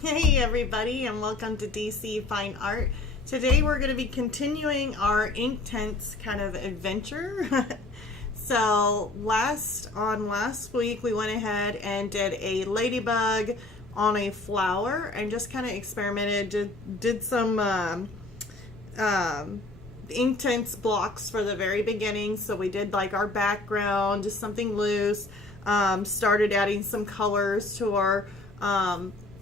Hey everybody, and welcome to DC Fine Art. Today we're going to be continuing our Inktense kind of adventure. So last week we went ahead and did a ladybug on a flower and just kind of experimented, did some Inktense blocks for the very beginning. So we did like our background, just something loose, started adding some colors to our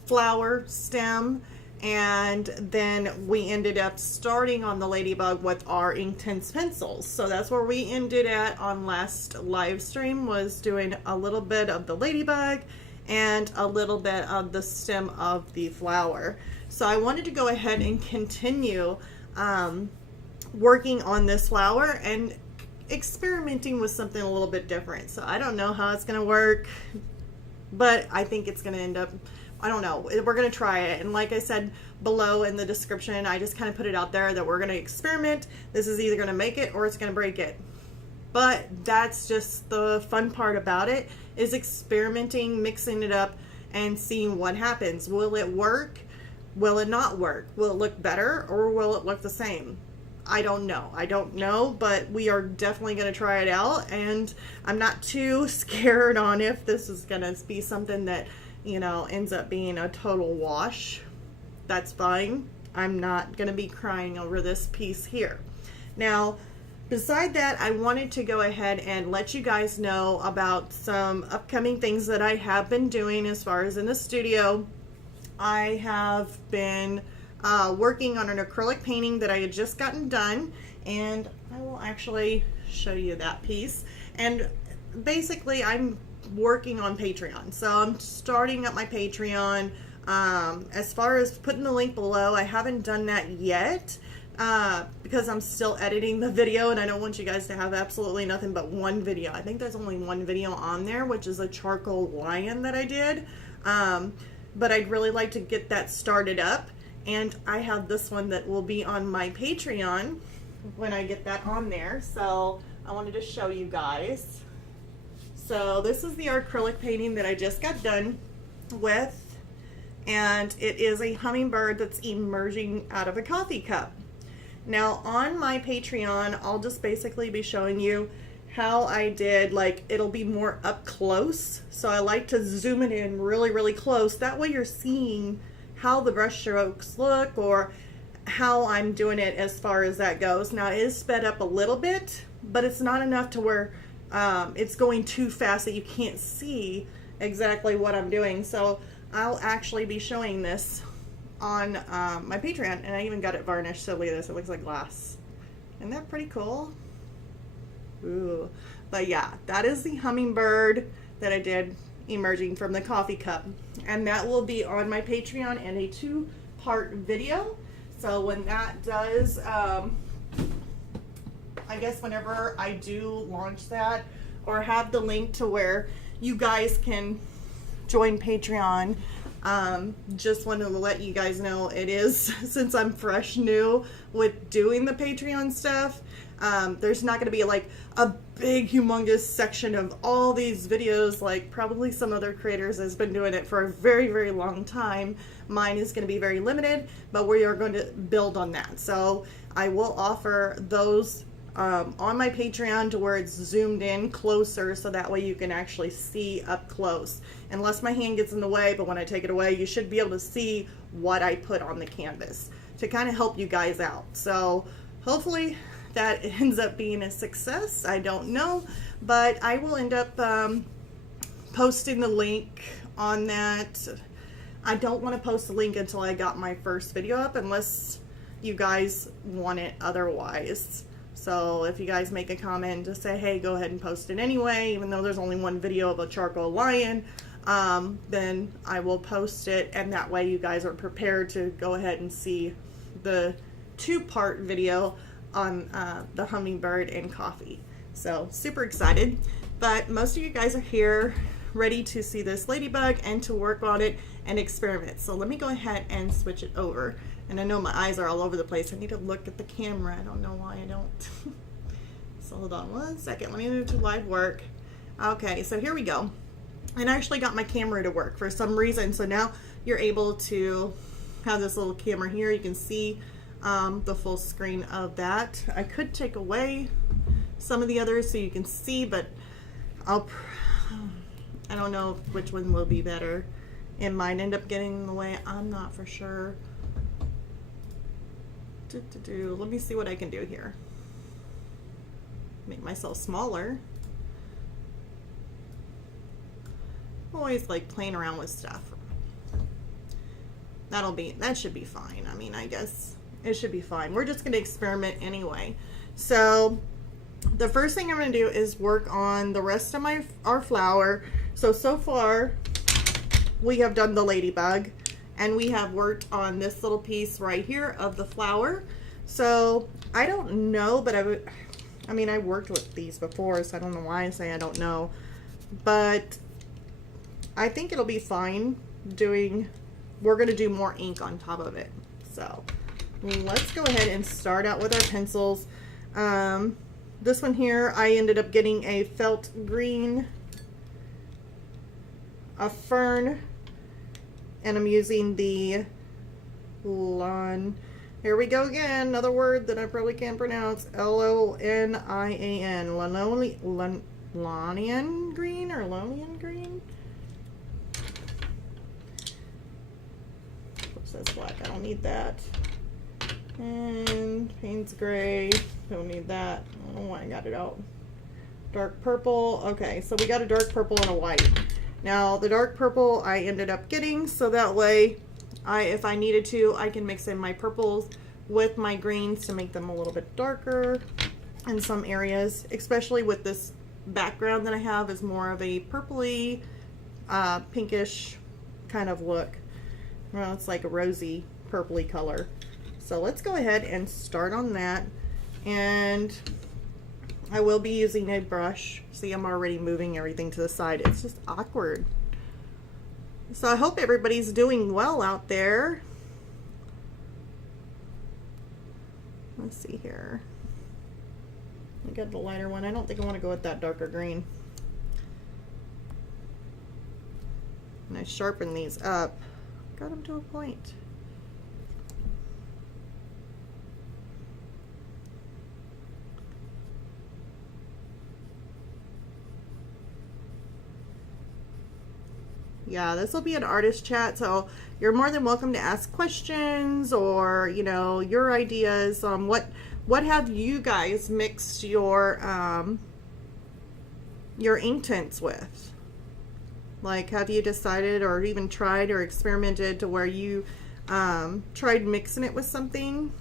flower stem, and then we ended up starting on the ladybug with our Inktense pencils. So that's where we ended at on last live stream, was doing a little bit of the ladybug and a little bit of the stem of the flower. So I wanted to go ahead and continue working on this flower and experimenting with something a little bit different. So I don't know how it's going to work, but I think it's going to end up, I don't know, we're going to try it. And like I said below in the description, I just kind of put it out there that we're going to experiment. This is either going to make it or it's going to break it. But that's just the fun part about it, is experimenting, mixing it up, and seeing what happens. Will it work? Will it not work? Will it look better, or will it look the same? I don't know, but we are definitely going to try it out, and I'm not too scared on if this is going to be something that, you know, ends up being a total wash. That's fine. I'm not going to be crying over this piece here. Now, beside that, I wanted to go ahead and let you guys know about some upcoming things that I have been doing as far as in the studio. I have been working on an acrylic painting that I had just gotten done, and I will actually show you that piece. And basically I'm working on Patreon, so I'm starting up my Patreon. As far as putting the link below, I haven't done that yet because I'm still editing the video, and I don't want you guys to have absolutely nothing but one video. I think there's only one video on there, which is a charcoal lion that I did, but I'd really like to get that started up. And I have this one that will be on my Patreon when I get that on there. So I wanted to show you guys. So this is the acrylic painting that I just got done with. And it is a hummingbird that's emerging out of a coffee cup. Now on my Patreon, I'll just basically be showing you how I did, like, it'll be more up close. So I like to zoom it in really, really close. That way you're seeing how the brush strokes look, or how I'm doing it as far as that goes. Now it is sped up a little bit, but it's not enough to where it's going too fast that you can't see exactly what I'm doing. So I'll actually be showing this on my Patreon, and I even got it varnished, so look at this, it looks like glass. Isn't that pretty cool? Ooh. But yeah, that is the hummingbird that I did emerging from the coffee cup, and that will be on my Patreon in a 2-part video. So when that does, I guess whenever I do launch that, or have the link to where you guys can join Patreon, just wanted to let you guys know it is, since I'm fresh new with doing the Patreon stuff, there's not going to be like a big humongous section of all these videos like probably some other creators has been doing it for a very, very long time. Mine is going to be very limited, but we are going to build on that. So I will offer those on my Patreon to where it's zoomed in closer, so that way you can actually see up close. Unless my hand gets in the way, but when I take it away, you should be able to see what I put on the canvas to kind of help you guys out. So hopefully that ends up being a success. I don't know, but I will end up posting the link on that. I don't want to post the link until I got my first video up, unless you guys want it otherwise. So if you guys make a comment to say, hey, go ahead and post it anyway, even though there's only one video of a charcoal lion, then I will post it, and that way you guys are prepared to go ahead and see the 2-part video on the hummingbird and coffee. So super excited, but most of you guys are here ready to see this ladybug and to work on it and experiment. So let me go ahead and switch it over. And I know my eyes are all over the place. I need to look at the camera. I don't know why I don't. So hold on one second. Let me move to live work. Okay, so here we go. And I actually got my camera to work for some reason. So now you're able to have this little camera here. You can see the full screen of that. I could take away some of the others so you can see, but I don't know which one will be better. It might end up getting in the way. I'm not for sure. Let me see what I can do here. Make myself smaller. Always like playing around with stuff. That should be fine. I mean, I guess it should be fine. We're just going to experiment anyway. So the first thing I'm going to do is work on the rest of our flower. So far we have done the ladybug, and we have worked on this little piece right here of the flower. So I don't know, but I mean, I worked with these before, so I don't know why I say I don't know, but I think it'll be fine we're going to do more ink on top of it. So let's go ahead and start out with our pencils. This one here, I ended up getting a felt green, a fern, and I'm using the here we go again, another word that I probably can't pronounce, Lonian, Lonian green or Lonian green? Oops, that's black, I don't need that. And Payne's gray, don't need that. I don't know why I got it out. Dark purple, okay, so we got a dark purple and a white. Now the dark purple I ended up getting, so that way if I needed to, I can mix in my purples with my greens to make them a little bit darker in some areas, especially with this background that I have is more of a purpley, pinkish kind of look. Well, it's like a rosy purpley color. So let's go ahead and start on that. And I will be using a brush. See, I'm already moving everything to the side. It's just awkward. So I hope everybody's doing well out there. Let's see here. I got the lighter one. I don't think I want to go with that darker green. And I sharpen these up. Got them to a point. Yeah, this will be an artist chat, so you're more than welcome to ask questions or, you know, your ideas on what have you guys mixed your Inktense with? Like, have you decided or even tried or experimented to where you tried mixing it with something?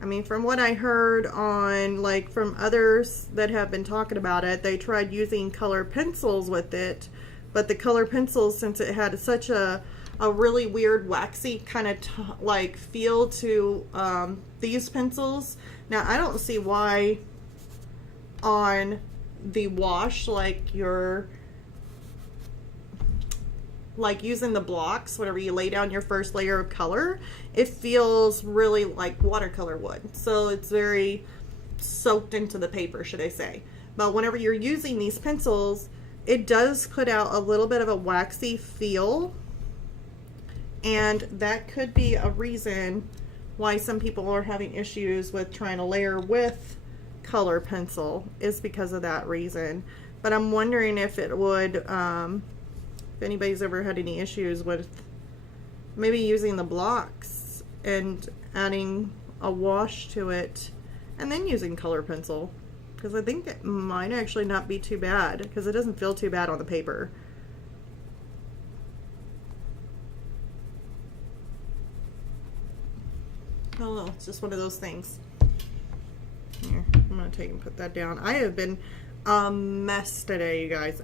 I mean, from what I heard on, like, from others that have been talking about it, they tried using color pencils with it, but the color pencils, since it had such a really weird waxy kind of like feel to these pencils. Now, I don't see why on the wash, like using the blocks, whenever you lay down your first layer of color, it feels really like watercolor would. So it's very soaked into the paper, should I say. But whenever you're using these pencils, it does put out a little bit of a waxy feel. And that could be a reason why some people are having issues with trying to layer with color pencil, is because of that reason. But I'm wondering if it would, if anybody's ever had any issues with maybe using the blocks and adding a wash to it and then using color pencil, because I think it might actually not be too bad, because it doesn't feel too bad on the paper. I don't know, it's just one of those things. Here, I'm gonna take and put that down. I have been a mess today, you guys.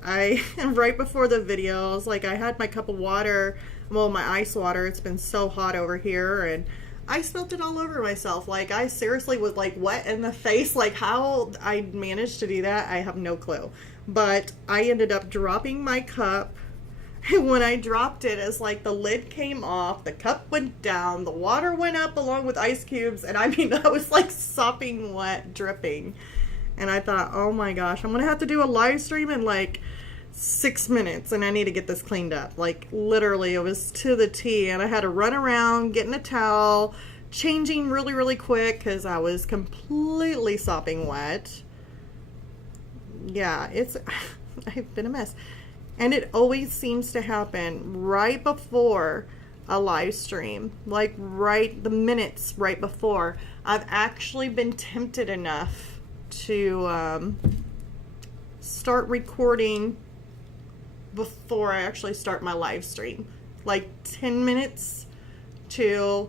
Right before the video, I was like, I had my cup of water, well, my ice water. It's been so hot over here, and I spilled it all over myself. Like, I seriously was like wet in the face. Like, how I managed to do that, I have no clue. But I ended up dropping my cup. And when I dropped it, it's like the lid came off, the cup went down, the water went up along with ice cubes, and I mean, I was like sopping wet, dripping. And I thought, oh my gosh, I'm gonna have to do a live stream in like 6 minutes, and I need to get this cleaned up. Like literally, it was to the T, and I had to run around getting a towel, changing really quick because I was completely sopping wet. Yeah, it's I've been a mess, and it always seems to happen right before a live stream, like the minutes right before. I've actually been tempted enough to start recording before I actually start my live stream, like 10 minutes to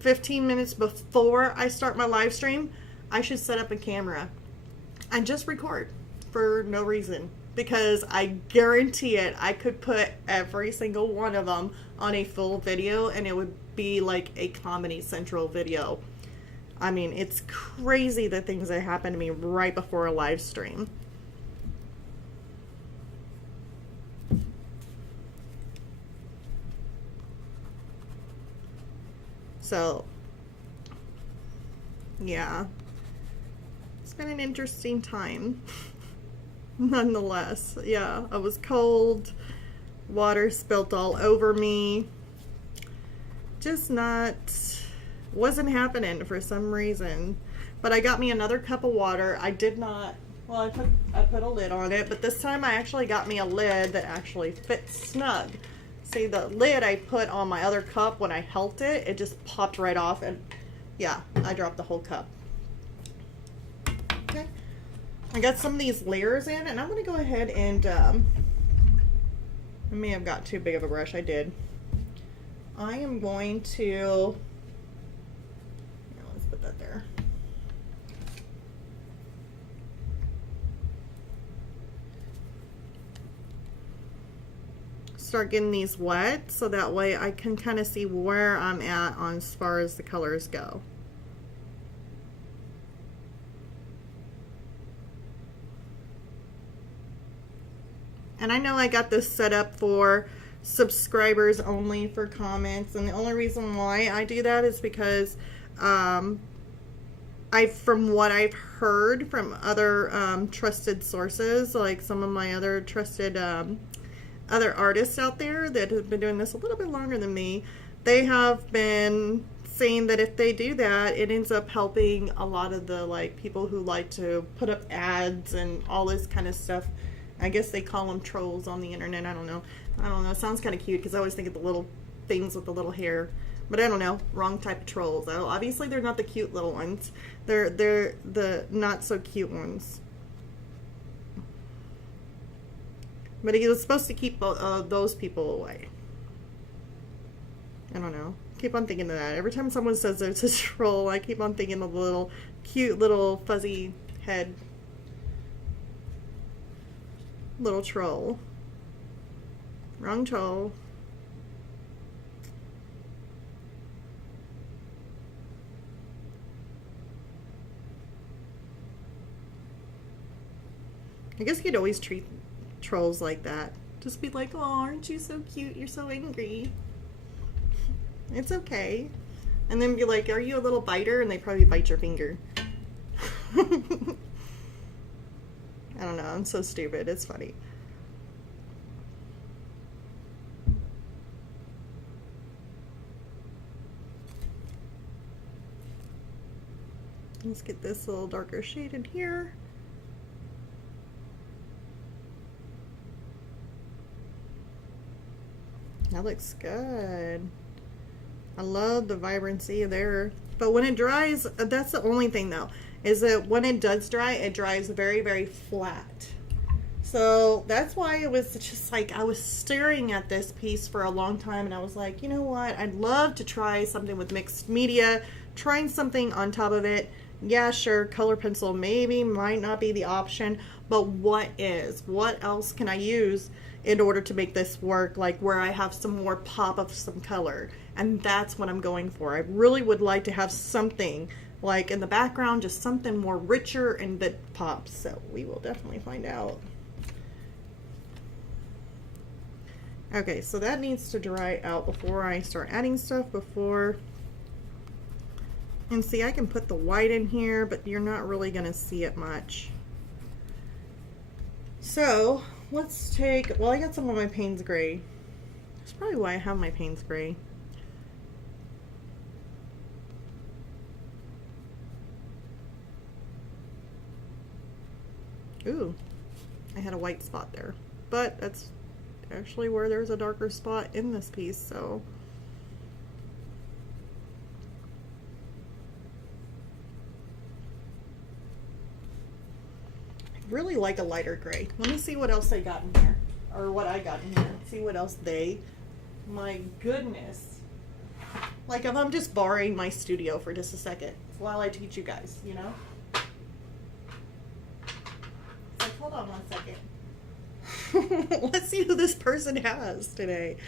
15 minutes before I start my live stream. I should set up a camera and just record for no reason, because I guarantee it, I could put every single one of them on a full video and it would be like a Comedy Central video. I mean, it's crazy the things that happen to me right before a live stream. So, yeah, it's been an interesting time. Nonetheless, yeah, I was cold, water spilt all over me, just wasn't happening for some reason. But I got me another cup of water. I did not, well, I put a lid on it, but this time I actually got me a lid that actually fits snug. See, the lid I put on my other cup, when I held it, it just popped right off, and yeah, I dropped the whole cup. Okay, I got some of these layers in, and I'm going to go ahead and, I may have got too big of a brush, I did. I am going to, let's put that there. Start getting these wet so that way I can kind of see where I'm at on as far as the colors go. And I know I got this set up for subscribers only for comments, and the only reason why I do that is because from what I've heard from other trusted sources, like some of my other trusted other artists out there that have been doing this a little bit longer than me, they have been saying that if they do that, it ends up helping a lot of the like people who like to put up ads and all this kind of stuff. I guess they call them trolls on the internet. I don't know. It sounds kind of cute because I always think of the little things with the little hair, but I don't know. Wrong type of trolls. Obviously, they're not the cute little ones. They're the not so cute ones. But he was supposed to keep those people away. I don't know. Keep on thinking of that. Every time someone says there's a troll, I keep on thinking of the little cute little fuzzy head little troll. Wrong troll. I guess you'd always treat trolls like that. Just be like, oh, aren't you so cute? You're so angry. It's okay. And then be like, are you a little biter? And they probably bite your finger. I don't know. I'm so stupid. It's funny. Let's get this a little darker shade in here. That looks good. I love the vibrancy there. But when it dries, that's the only thing though, is that when it does dry, it dries very, very flat. So that's why it was just like, I was staring at this piece for a long time and I was like, you know what? I'd love to try something with mixed media, trying something on top of it. Yeah, sure, color pencil maybe might not be the option, but what is? What else can I use in order to make this work, like where I have some more pop of some color? And that's what I'm going for. I really would like to have something like in the background, just something more richer and that pops. So we will definitely find out. Okay, so that needs to dry out before I start adding stuff. And see, I can put the white in here, but you're not really gonna see it much. So let's take, well, I got some of my Payne's Gray. That's probably why I have my Payne's Gray. Ooh, I had a white spot there, but that's actually where there's a darker spot in this piece, so. I really like a lighter gray. Let me see what else I got in here, or what I got in here. See what else my goodness. Like if I'm just borrowing my studio for just a second while I teach you guys, you know? So hold on one second. Let's see who this person has today.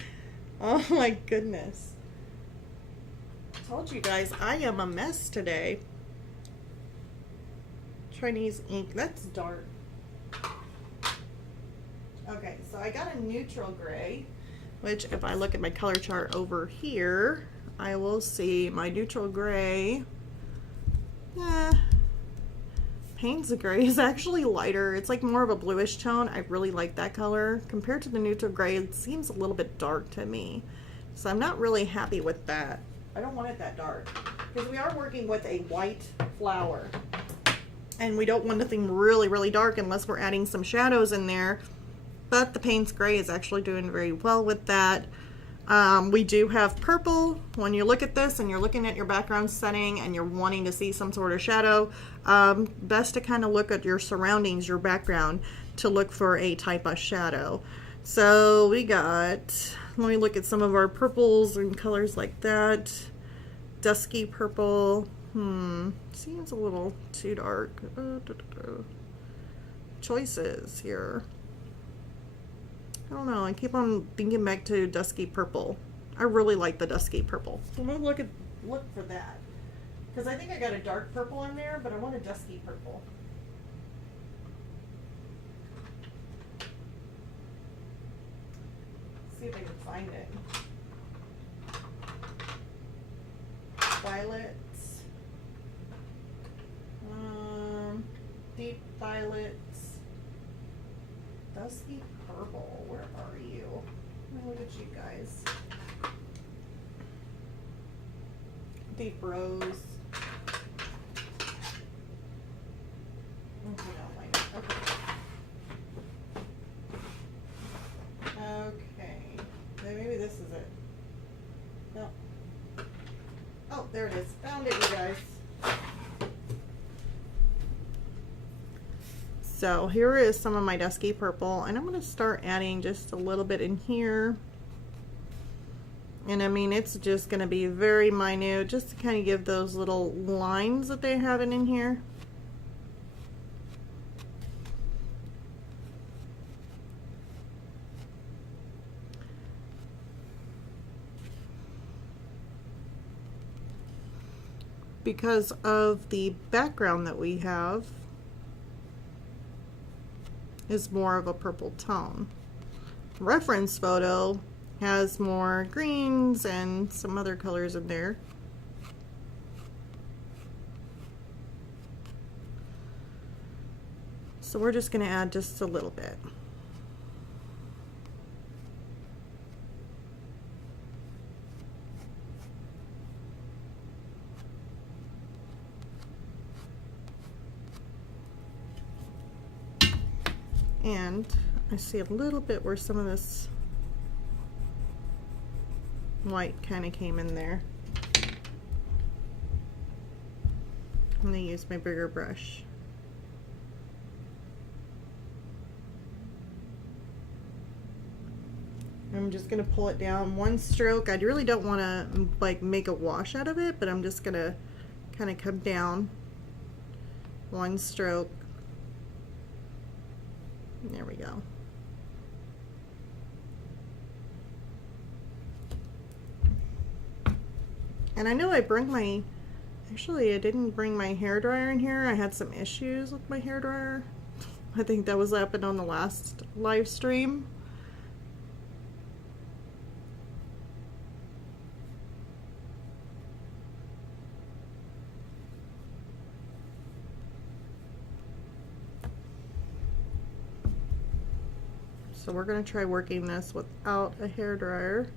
Oh my goodness. I told you guys I am a mess today. Chinese ink, that's dark. Okay, so I got a neutral gray, which if I look at my color chart over here, I will see my neutral gray. Payne's Gray is actually lighter. It's like more of a bluish tone. I really like that color. Compared to the neutral gray, it seems a little bit dark to me. So I'm not really happy with that. I don't want it that dark because we are working with a white flower. And we don't want anything really, really dark unless we're adding some shadows in there. But the Payne's Gray is actually doing very well with that. We do have purple. When you look at this and you're looking at your background setting and you're wanting to see some sort of shadow, best to kind of look at your surroundings, your background, to look for a type of shadow. So we got, let me look at some of our purples and colors like that. Dusky purple. Seems a little too dark. Choices here. I don't know, I keep on thinking back to dusky purple. I really like the dusky purple. So I'm gonna look for that. Because I think I got a dark purple in there, but I want a dusky purple. See if I can find it. Violets. Deep violets. Dusky purple, where are you? Let me look at you guys. Deep rose. Okay, no, I know. Okay. Okay. Maybe this is it. No. Oh, there it is. Found it, you guys. So here is some of my dusky purple, and I'm going to start adding just a little bit in here. And I mean, it's just going to be very minute, just to kind of give those little lines that they have in here. Because of the background that we have is more of a purple tone. Reference photo has more greens and some other colors in there. So we're just going to add just a little bit. And I see a little bit where some of this white kind of came in there. I'm going to use my bigger brush. I'm just going to pull it down one stroke. I really don't want to like make a wash out of it, but I'm just going to kind of come down one stroke. There we go. And I know I bring my, actually I didn't bring my hairdryer in here. I had some issues with my hairdryer. I think that was happened on the last live stream. So we're going to try working this without a hairdryer.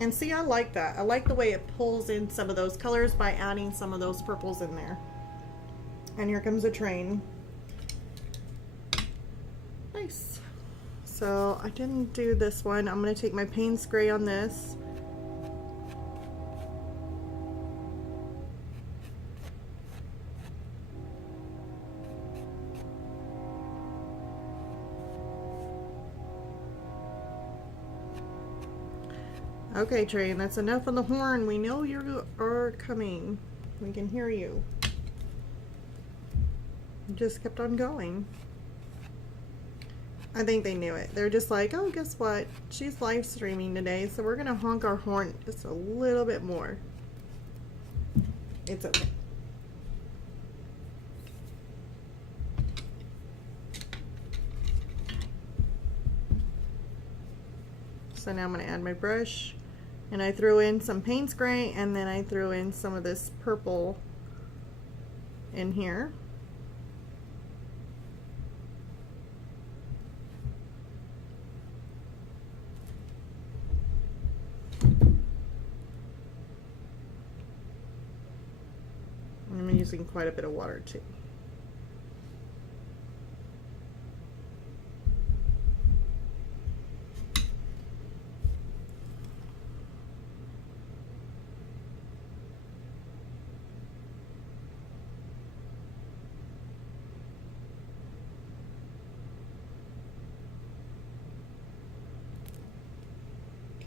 And see, I like that. I like the way it pulls in some of those colors by adding some of those purples in there. And here comes a train. Nice. So I didn't do this one. I'm going to take my Payne's Gray on this. Okay, train, that's enough on the horn. We know you are coming. We can hear you. Just kept on going. I think they knew it. They're just like, oh, guess what? She's live streaming today, so we're gonna honk our horn just a little bit more. It's okay. So now I'm gonna add my brush. And I threw in some Payne's Gray, and then I threw in some of this purple in here. I'm using quite a bit of water too.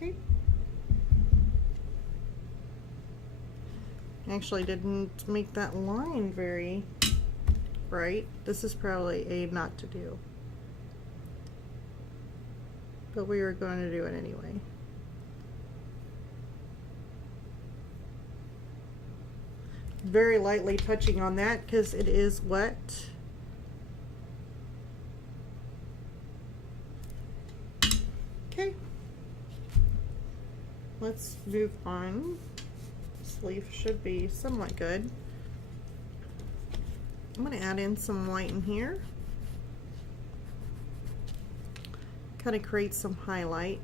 Okay. Actually didn't make that line very bright. This is probably a not to do. But we are going to do it anyway. Very lightly touching on that because it is wet. Okay. Let's move on. This leaf should be somewhat good. I'm going to add in some white in here. Kind of create some highlight.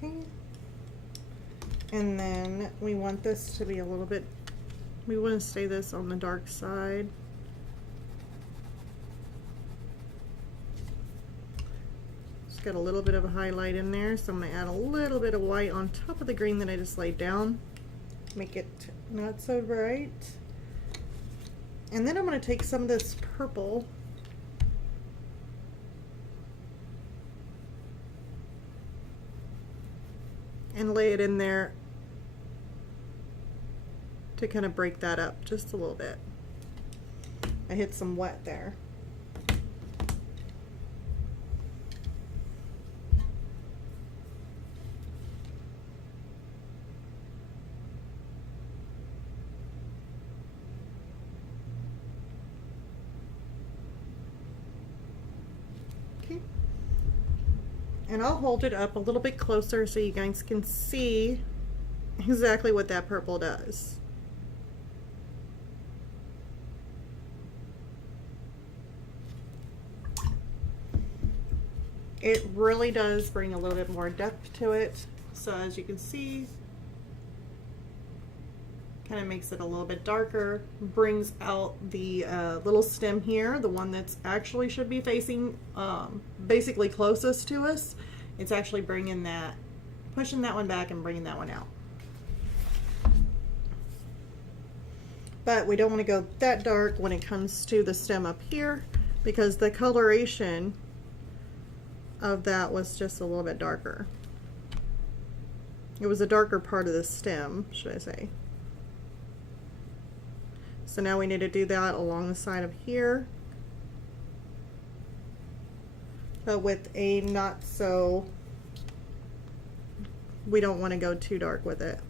Okay. And then we want this to be a little bit, we want to stay this on the dark side. Just got a little bit of a highlight in there, so I'm going to add a little bit of white on top of the green that I just laid down. Make it not so bright. And then I'm going to take some of this purple and lay it in there to kind of break that up just a little bit. I hit some wet there. Okay. And I'll hold it up a little bit closer so you guys can see exactly what that purple does. It really does bring a little bit more depth to it. So as you can see, kind of makes it a little bit darker, brings out the little stem here, the one that's actually should be facing basically closest to us. It's actually bringing that, pushing that one back and bringing that one out. But we don't want to go that dark when it comes to the stem up here, because the coloration of that was just a little bit darker. It was a darker part of the stem, should I say. So now we need to do that along the side of here, but with a not so, we don't want to go too dark with it.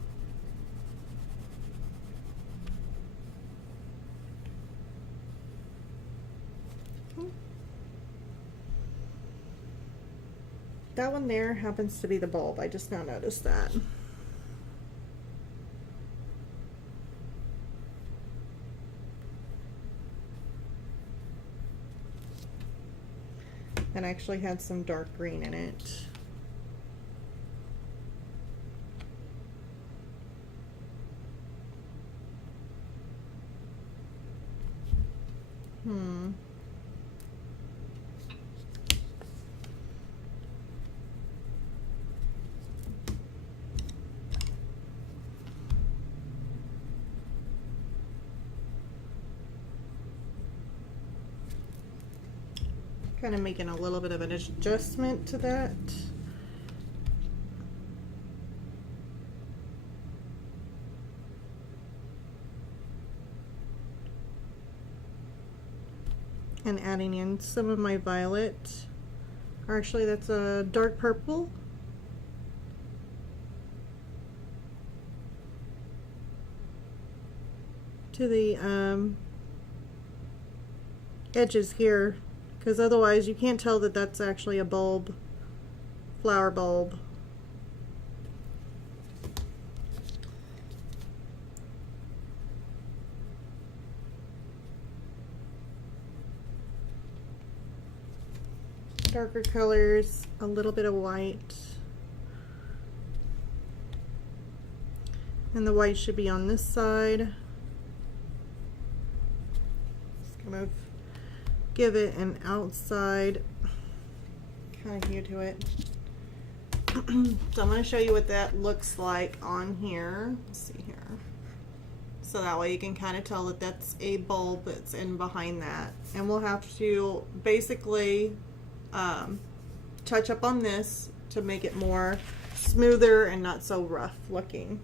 That one there happens to be the bulb. I just now noticed that. And actually had some dark green in it. Kind of making a little bit of an adjustment to that. And adding in some of my violet, or actually that's a dark purple. To the edges here, because otherwise you can't tell that that's actually a bulb, flower bulb. Darker colors, a little bit of white. And the white should be on this side. Just kind of give it an outside kind of hue to it. So I'm going to show you what that looks like on here. Let's see here. So that way you can kind of tell that that's a bulb that's in behind that. And we'll have to basically touch up on this to make it more smoother and not so rough looking.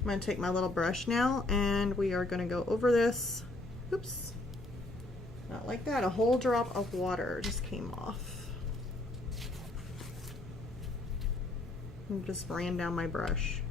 I'm going to take my little brush now and we are going to go over this. Oops, not like that. A whole drop of water just came off and just ran down my brush.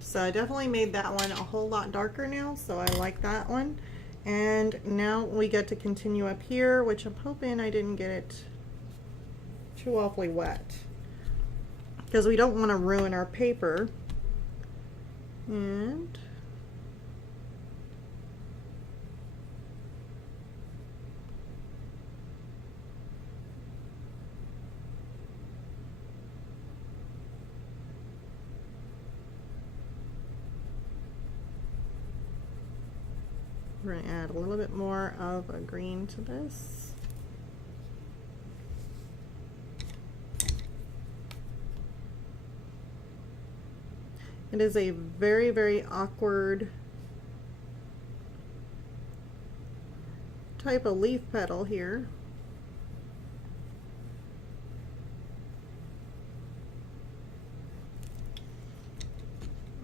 So I definitely made that one a whole lot darker now, so I like that one. And now we get to continue up here, which I'm hoping I didn't get it too awfully wet, because we don't want to ruin our paper. And we're going to add a little bit more of a green to this. It is a very, very awkward type of leaf petal here.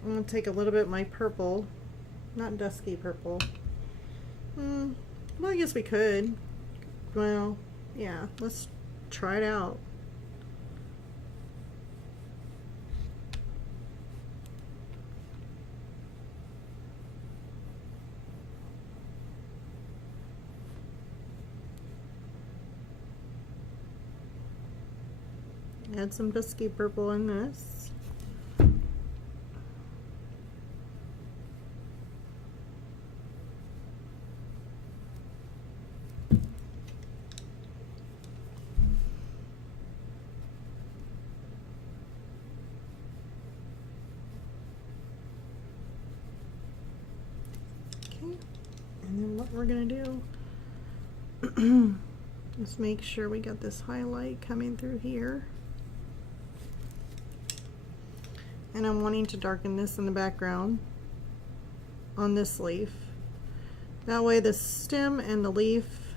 I'm going to take a little bit of my purple, not dusky purple. Well, I guess we could. Well, yeah, let's try it out. Add some dusky purple in this. what we're gonna do. Just make sure we got this highlight coming through here. And I'm wanting to darken this in the background on this leaf. That way the stem and the leaf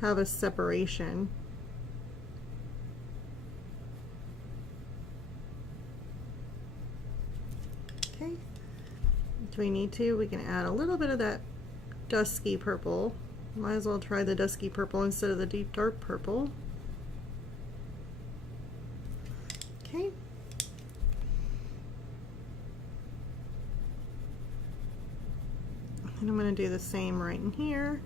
have a separation. Okay. If we need to, we can add a little bit of that dusky purple. Might as well try the dusky purple instead of the deep dark purple. Okay. And I'm going to do the same right in here.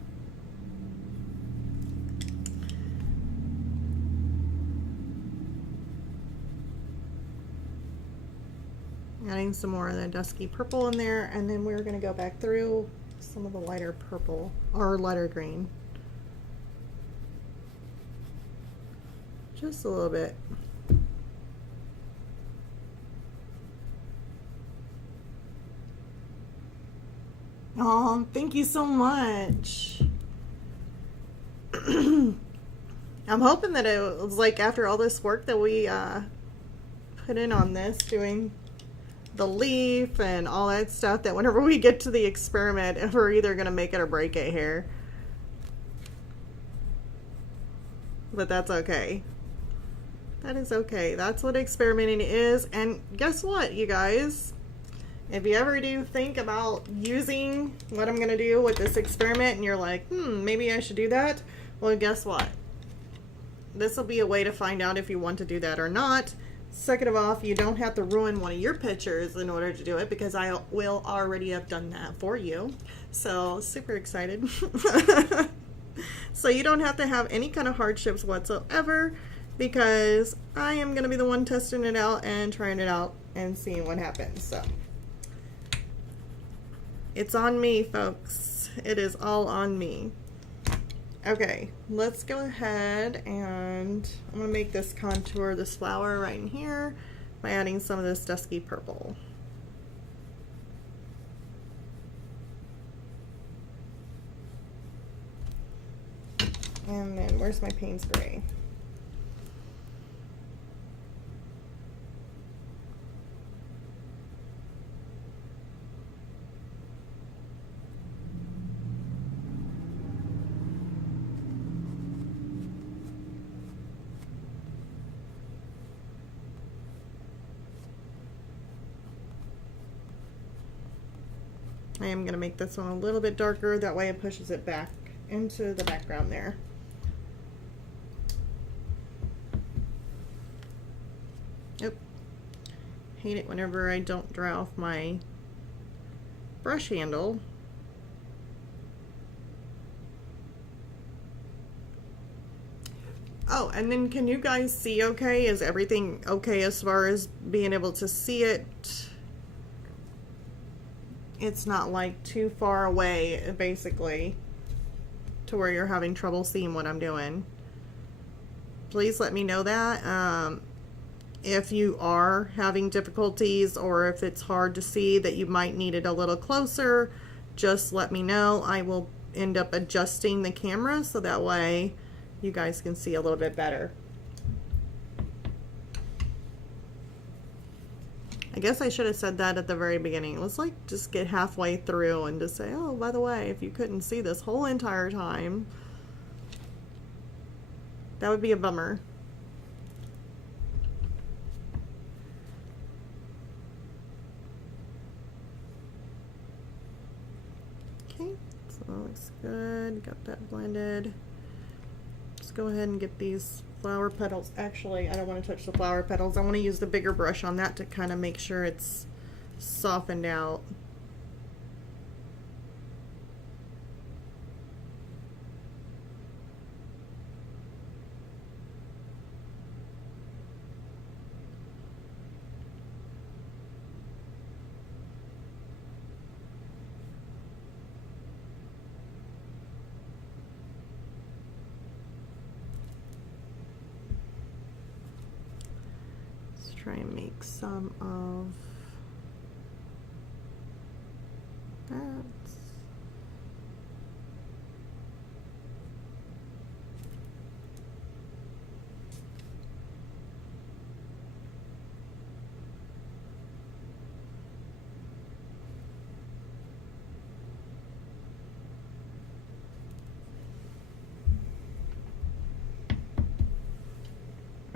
Adding some more of the dusky purple in there, and then we're going to go back through some of the lighter purple or lighter green. Just a little bit. Oh, thank you so much. I'm hoping that it was like after all this work that we put in on this, doing the leaf and all that stuff, that whenever we get to the experiment, we're either going to make it or break it here. But that's okay. That is okay. That's what experimenting is. And guess what, you guys? If you ever do think about using what I'm going to do with this experiment and you're like, maybe I should do that. Well, guess what? This will be a way to find out if you want to do that or not. Second of all, you don't have to ruin one of your pictures in order to do it, because I will already have done that for you. So super excited. So you don't have to have any kind of hardships whatsoever, because I am going to be the one testing it out and trying it out and seeing what happens. So it's on me, folks. It is all on me. Okay, let's go ahead and I'm going to make this contour, this flower right in here, by adding some of this dusky purple. And then where's my Payne's Gray? I am going to make this one a little bit darker, that way it pushes it back into the background there. Yep. Hate it whenever I don't dry off my brush handle. Oh, and then can you guys see okay? Is everything okay as far as being able to see it? It's not like too far away, basically, to where you're having trouble seeing what I'm doing. Please let me know that. If you are having difficulties, or if it's hard to see that you might need it a little closer, just let me know. I will end up adjusting the camera so that way you guys can see a little bit better. I guess I should have said that at the very beginning. Let's like just get halfway through and just say, oh, by the way, if you couldn't see this whole entire time, that would be a bummer. Okay, so that looks good. Got that blended. Let's go ahead and get these flower petals. Actually, I don't want to touch the flower petals. I want to use the bigger brush on that to kind of make sure it's softened out. Try and make some of that.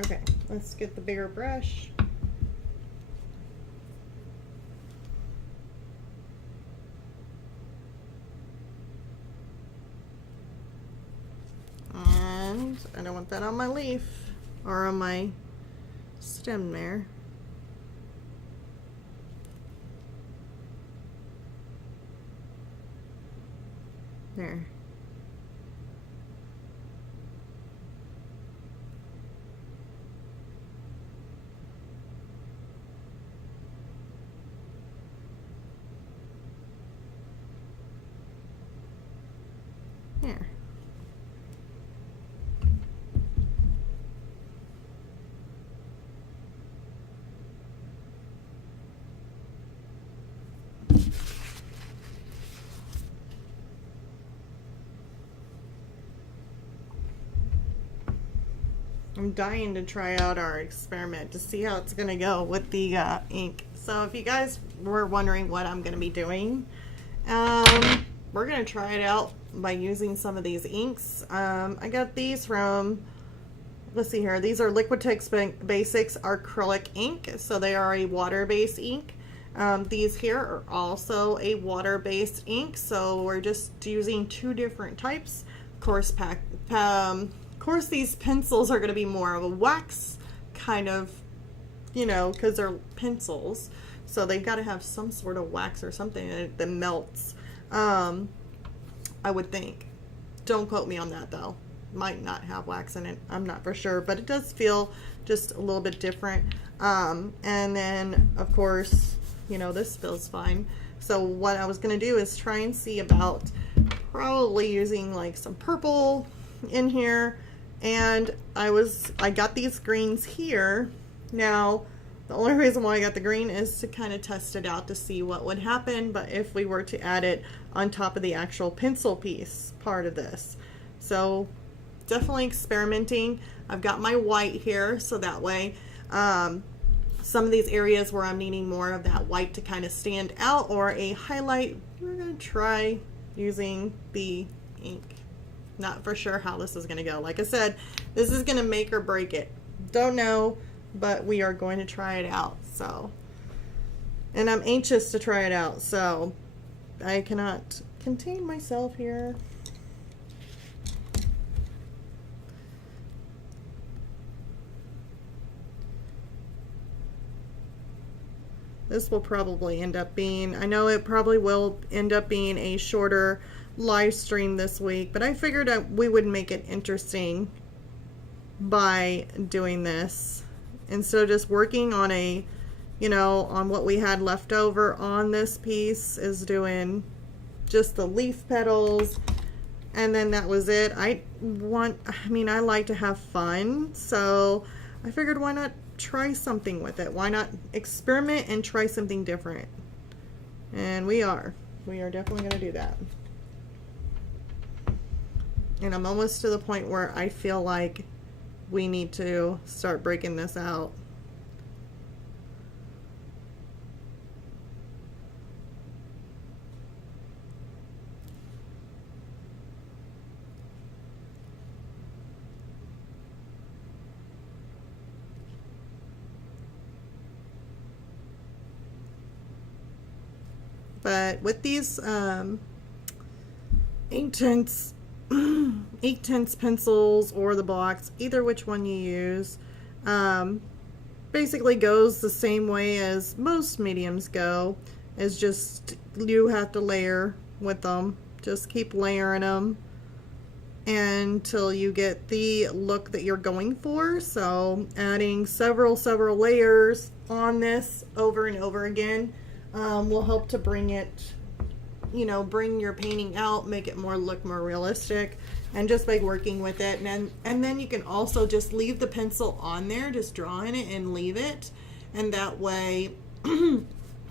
Okay, let's get the bigger brush. And I don't want that on my leaf or on my stem there. There. There. I'm dying to try out our experiment to see how it's going to go with the ink. So if you guys were wondering what I'm going to be doing, we're going to try it out by using some of these inks. I got these from, let's see here, these are Liquitex Basics acrylic ink. So they are a water-based ink. These here are also a water-based ink. So we're just using two different types. Of course, these pencils are going to be more of a wax kind of, you know, because they're pencils. So they've got to have some sort of wax or something that melts. I would think. Don't quote me on that though. Might not have wax in it. I'm not for sure, but it does feel just a little bit different. And then of course, you know, this feels fine. So what I was going to do is try and see about probably using like some purple in here. And I got these greens here. Now, the only reason why I got the green is to kind of test it out to see what would happen, but if we were to add it on top of the actual pencil piece part of this. So definitely experimenting. I've got my white here, so that way some of these areas where I'm needing more of that white to kind of stand out or a highlight, we're going to try using the ink. Not for sure how this is going to go. Like I said, this is going to make or break it. Don't know, but we are going to try it out. So, and I'm anxious to try it out. So, I cannot contain myself here. This will probably end up being, I know it probably will end up being a shorter live stream this week, but I figured we would make it interesting by doing this instead of just working on a, you know, on what we had left over on this piece, is doing just the leaf petals and then that was it. I like to have fun, so I figured why not try something with it? Why not experiment and try something different? And we are definitely going to do that. And I'm almost to the point where I feel like we need to start breaking this out. But with these Inktense pencils or the blocks, either which one you use, basically goes the same way as most mediums go. Is just you have to layer with them. Just keep layering them until you get the look that you're going for. So adding several layers on this over and over again will help to bring it, you know, bring your painting out, make it look more realistic, and just by working with it. And then you can also just leave the pencil on there, just draw in it and leave it, and that way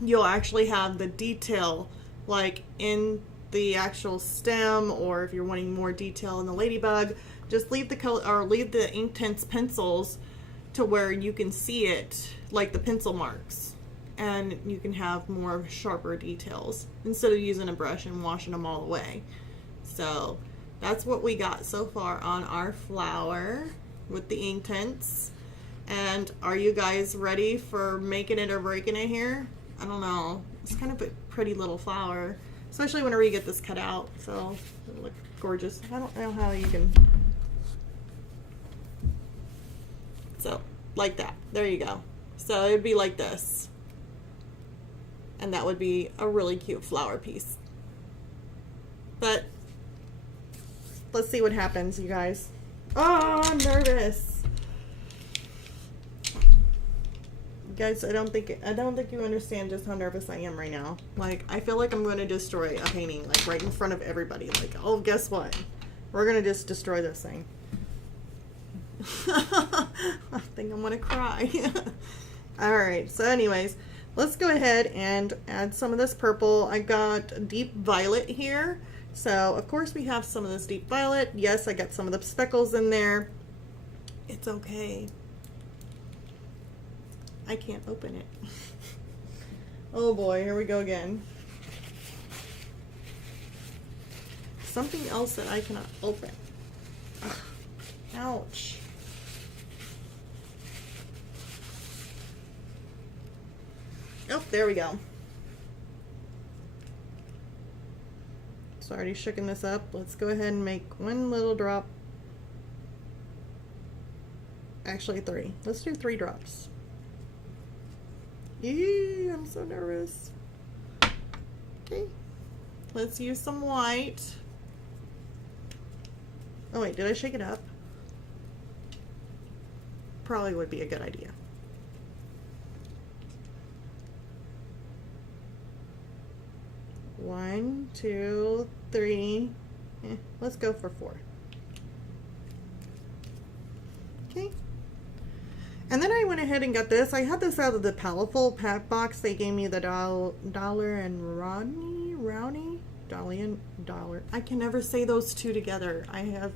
you'll actually have the detail like in the actual stem, or if you're wanting more detail in the ladybug, just leave the color or leave the Inktense pencils to where you can see it like the pencil marks, and you can have more sharper details instead of using a brush and washing them all away. So that's what we got so far on our flower with the Inktense. And are you guys ready for making it or breaking it here? I don't know. It's kind of a pretty little flower, especially whenever you get this cut out. So it'll look gorgeous. I don't know how you can. So like that. There you go. So it'd be like this. And that would be a really cute flower piece. But let's see what happens, you guys. Oh, I'm nervous. Guys, I don't think you understand just how nervous I am right now. Like, I feel like I'm going to destroy a painting, like right in front of everybody. Like, oh, guess what? We're going to just destroy this thing. I think I'm going to cry. All right. So anyways, let's go ahead and add some of this purple. I got deep violet here. So of course we have some of this deep violet. Yes, I got some of the speckles in there. It's okay. I can't open it. Oh boy, here we go again. Something else that I cannot open. Ugh. Ouch. Oh, there we go. It's already shooken this up. Let's go ahead and make one little drop. Actually 3. Let's do 3 drops. Eee, I'm so nervous. Okay, let's use some white. Oh wait, did I shake it up? Probably would be a good idea. One, 2, 3. Let's go for 4. Okay. And then I went ahead and got this. I had this out of the Powerful pack box. They gave me the Dollar and Rowney. Dollar. I can never say those two together. I have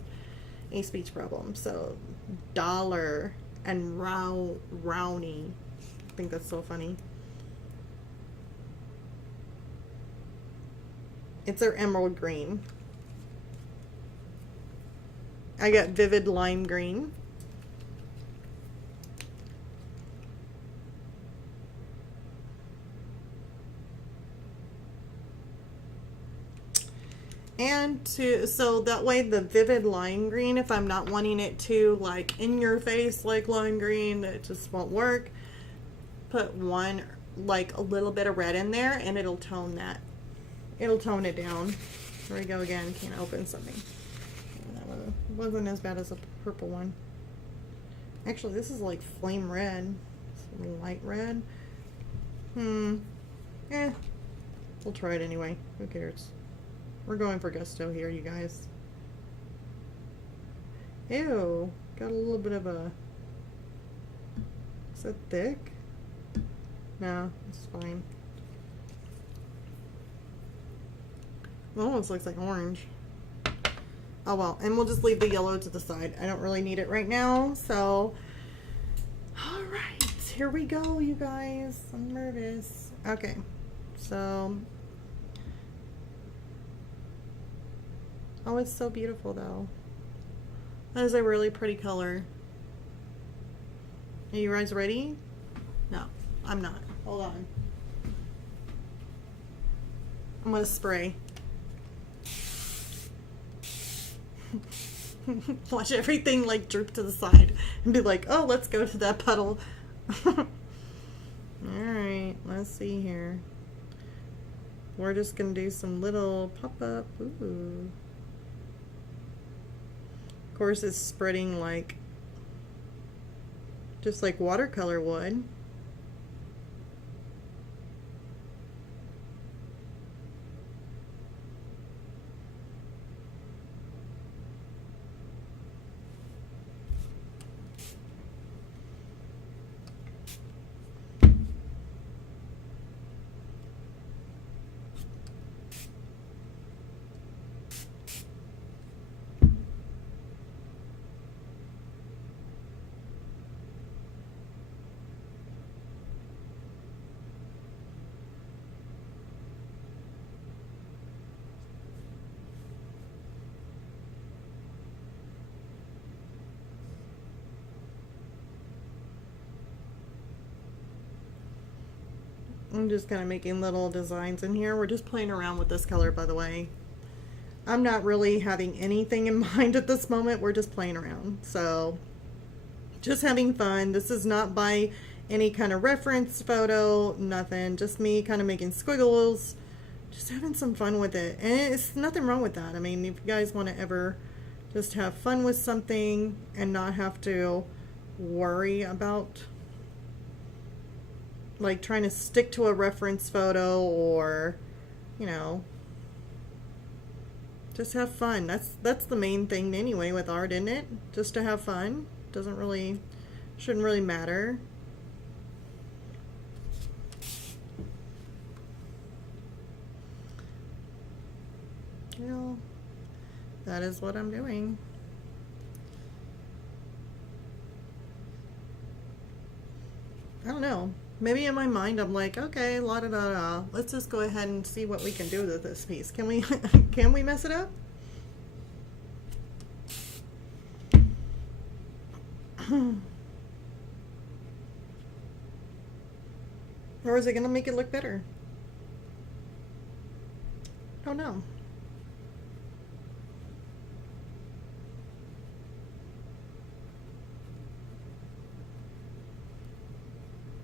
a speech problem. So Dollar and Rowney. I think that's so funny. It's their emerald green. I got vivid lime green. And so that way the vivid lime green, if I'm not wanting it to like in your face like lime green, it just won't work. Put one, like a little bit of red in there and it'll tone that. It'll tone it down. There we go again. Can't open something. That wasn't as bad as the purple one. Actually, this is like flame red. Some light red. We'll try it anyway. Who cares? We're going for gusto here, you guys. Ew. Got a little bit of a... Is it thick? No, it's fine. It almost looks like orange. Oh well, and we'll just leave the yellow to the side. I don't really need it right now, so... Alright, here we go, you guys. I'm nervous. Okay, so... Oh, it's so beautiful though. That is a really pretty color. Are you guys ready? No, I'm not. Hold on. I'm gonna spray. Watch everything like droop to the side and be like, oh, let's go to that puddle. Alright, let's see here. We're just gonna do some little pop-up. Ooh. Of course, it's spreading like just like watercolor would. I'm just kind of making little designs in here. We're just playing around with this color, by the way. I'm not really having anything in mind at this moment. We're just playing around. So just having fun. This is not by any kind of reference photo, nothing. Just me kind of making squiggles, just having some fun with it. And it's nothing wrong with that. I mean, if you guys want to ever just have fun with something and not have to worry about like trying to stick to a reference photo, or, you know, just have fun. That's the main thing anyway with art, isn't it? Just to have fun. Shouldn't really matter. Well, that is what I'm doing. I don't know. Maybe in my mind I'm like, okay, la da da da. Let's just go ahead and see what we can do with this piece. Can we can we mess it up? Or is it gonna make it look better? I don't know.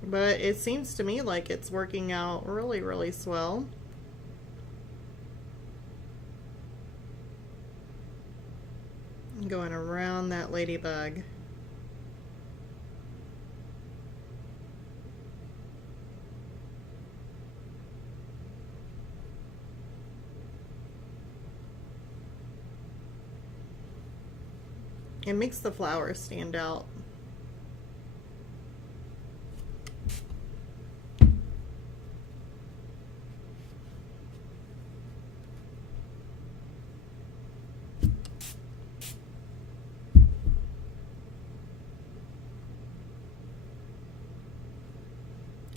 But it seems to me like it's working out really, really swell. I'm going around that ladybug. It makes the flowers stand out.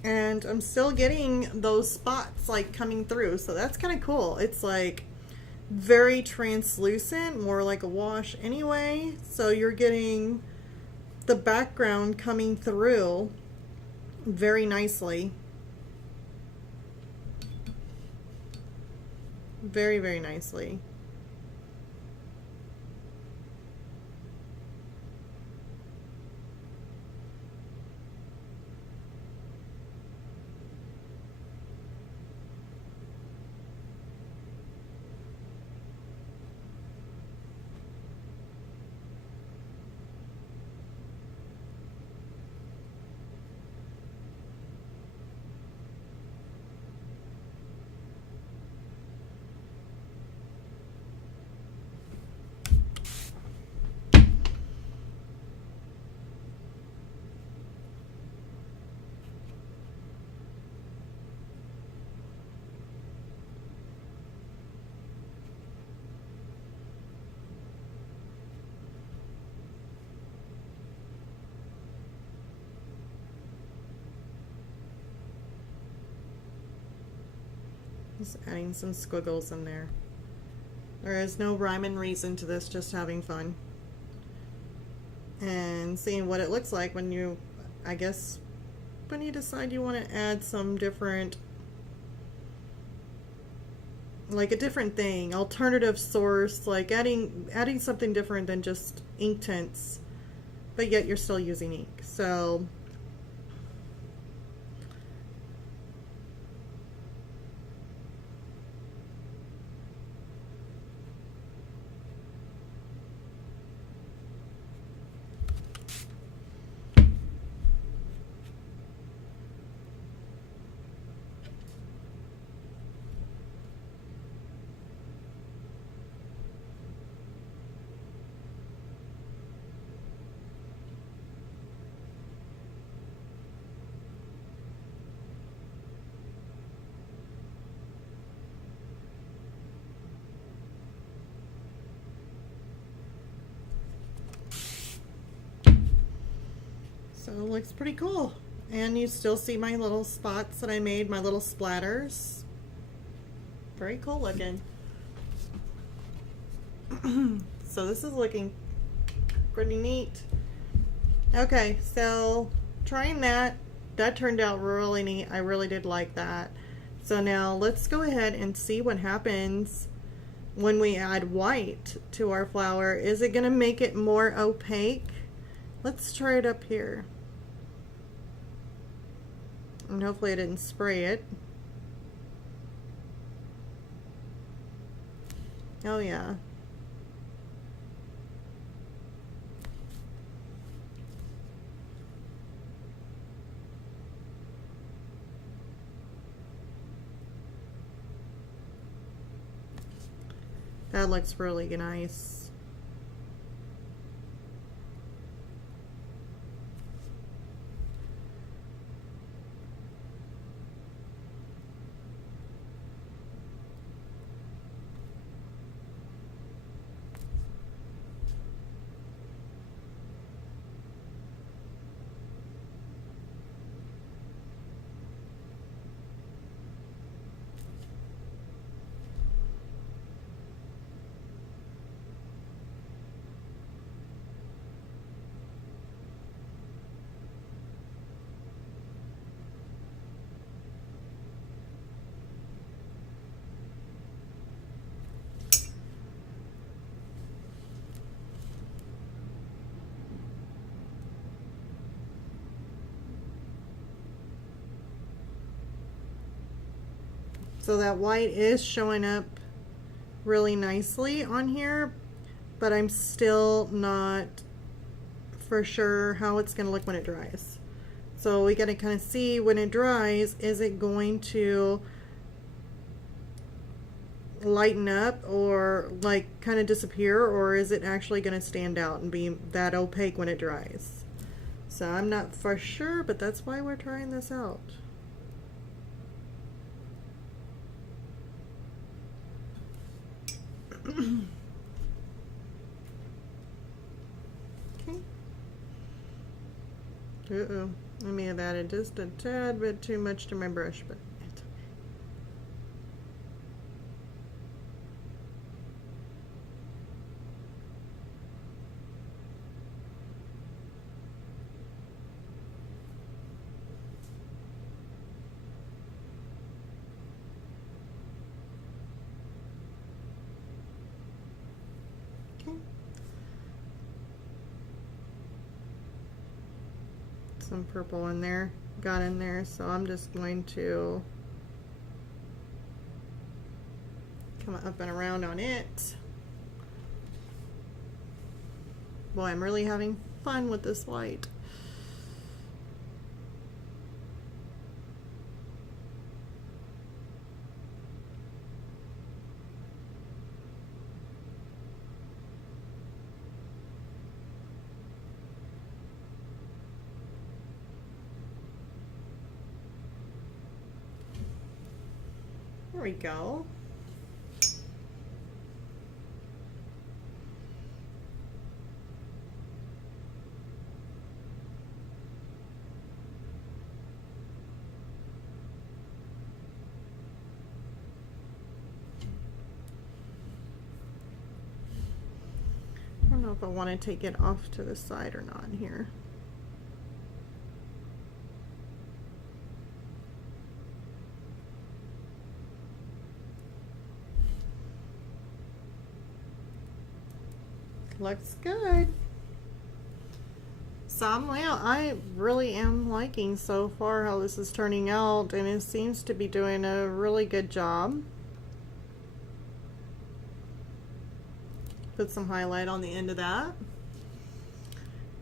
And I'm still getting those spots like coming through, so that's kind of cool. It's like very translucent, more like a wash anyway, so you're getting the background coming through very nicely. Very, very nicely. Just adding some squiggles in there. There is no rhyme and reason to this, just having fun. And seeing what it looks like when you, I guess, when you decide you want to add some different, like a different thing, alternative source, like adding something different than just Inktense, but yet you're still using ink. So So it looks pretty cool. And you still see my little spots that I made, my little splatters. Very cool looking. So this is looking pretty neat. Okay, so trying that. that turned out really neat. I really did like that. So now let's go ahead and see what happens when we add white to our flower. Is it going to make it more opaque? Let's try it up here. And hopefully I didn't spray it. Oh yeah. That looks really nice. So that white is showing up really nicely on here, but I'm still not for sure how it's going to look when it dries. So we got to kind of see when it dries, is it going to lighten up or like kind of disappear, or is it actually going to stand out and be that opaque when it dries? So I'm not for sure, but that's why we're trying this out. Okay. Uh-oh. I may have added just a tad bit too much to my brush, but it's okay. Okay. Some purple in there, got in there, so I'm just going to come up and around on it. Boy, I'm really having fun with this white. There we go. I don't know if I want to take it off to the side or not here. Looks good. So I really am liking so far how this is turning out, and it seems to be doing a really good job. Put some highlight on the end of that,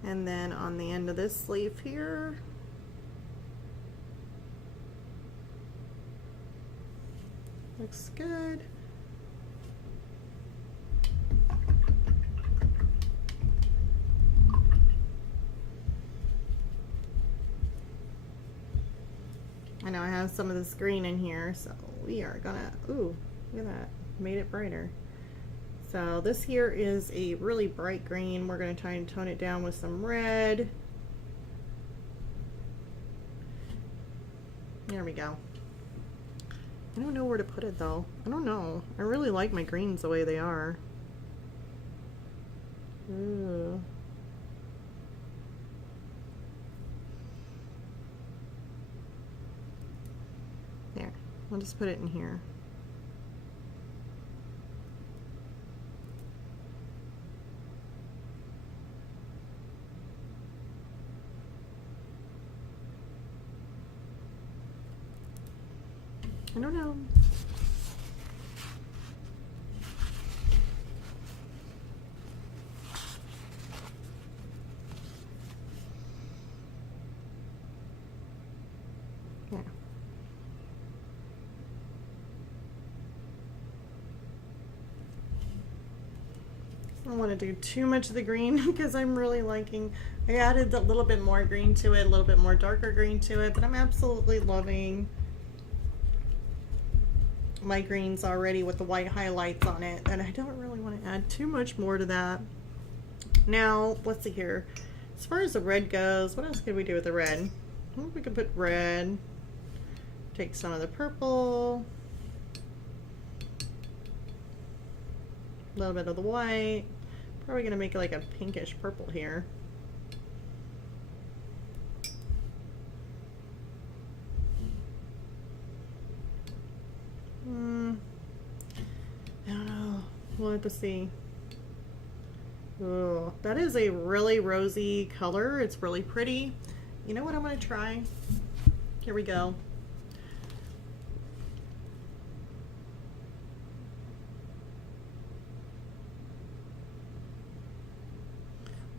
and then on the end of this leaf here. Looks good. I know I have some of this green in here, so we are gonna, ooh, look at that, made it brighter. So this here is a really bright green. We're gonna try and tone it down with some red. There we go. I don't know where to put it though. I don't know. I really like my greens the way they are. Ooh. I'll just put it in here. I don't know. Yeah. I don't want to do too much of the green because I'm really liking, I added a little bit more green to it, a little bit more darker green to it, but I'm absolutely loving my greens already with the white highlights on it, and I don't really want to add too much more to that. Now, let's see here. As far as the red goes, what else could we do with the red? Well, we could put red, take some of the purple, a little bit of the white. Probably gonna make it like a pinkish purple here. I don't know. We'll have to see. Oh, that is a really rosy color. It's really pretty. You know what I'm gonna try? Here we go.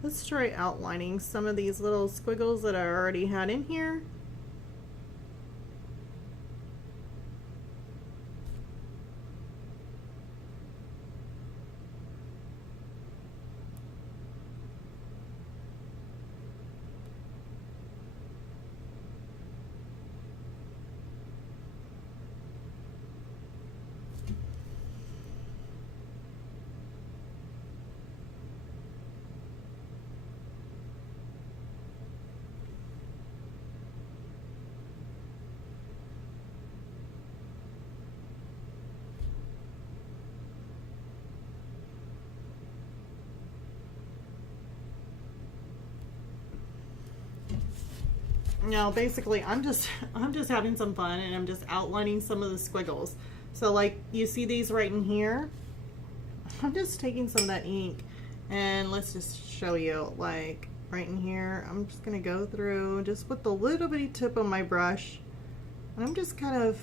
Let's try outlining some of these little squiggles that I already had in here. Now basically I'm just having some fun, and I'm just outlining some of the squiggles. So like you see these right in here, I'm just taking some of that ink, and let's just show you, like right in here, I'm just gonna go through just with the little bitty tip of my brush, and I'm just kind of